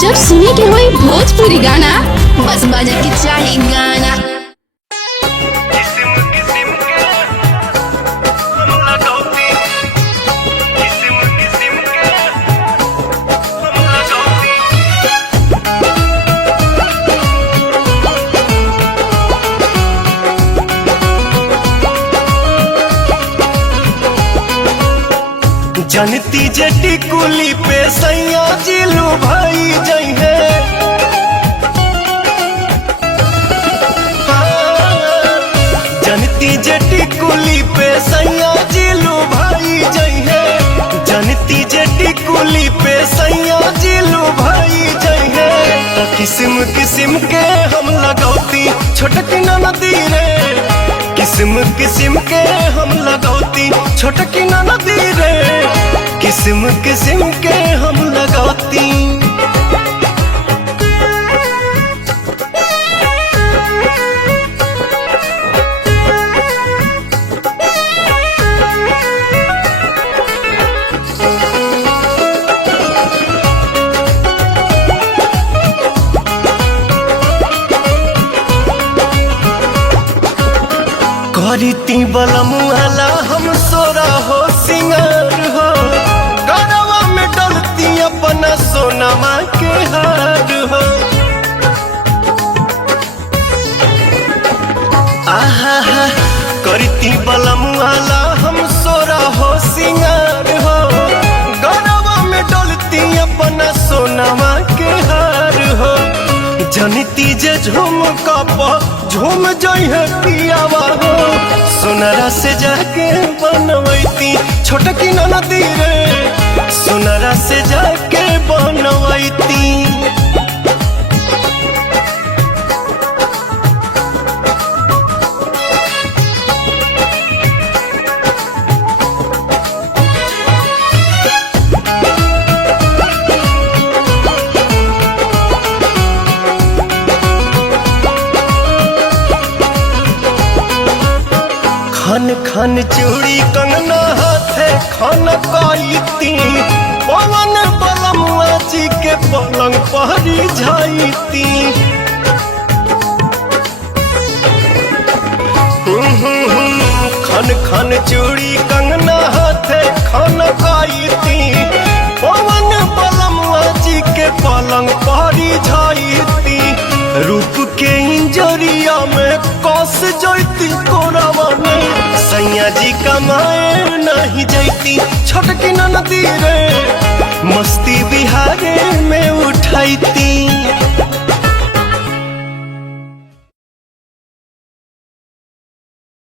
जब सुने के होई भोजपुरी गाना, बस बजे के चाही गाना। जनती जटी कुली पे सैया जिलू भाई जई है। जनती जटी कुली पे सैया जिलू भाई जई है। जनती जटी कुली पे सैया जिलू भाई जई है। तो किस्म किस्म के हम लगौती छोटकी नदी रे। किस्म किस्म के हम लगौती छोटकी नदी रे। किस्म किस्म के हम लगौती। करीती बलमुआला हम सोरा हो सिंगार हो। गरवा में डलती अपना सोनमा के हार हो। आहा करीती बलमुआला हम सोरा हो सिंगार हो। गरवा में डलती अपना सोनमा के हार हो। जनती जे झूम कप झूम जई है पियावा हो। सोनरा से जाके बनवैती छोटकी नदी रे। सोनरा से जाके बनवैती। खन खन चूड़ी कंगना हाथे खन कईती। पवन बलमुआ जी के पलंग पहरी जाईती। खन खन चूड़ी कंगना हाथे खन कईती। पवन बलमुआ जी के पलंग पहरी जाईती। रूप के इंजरिया में कस जैती कोरावा में। सैया जी कमाए नहीं जैती छोटकी नदी रे। मस्ती बिहारे में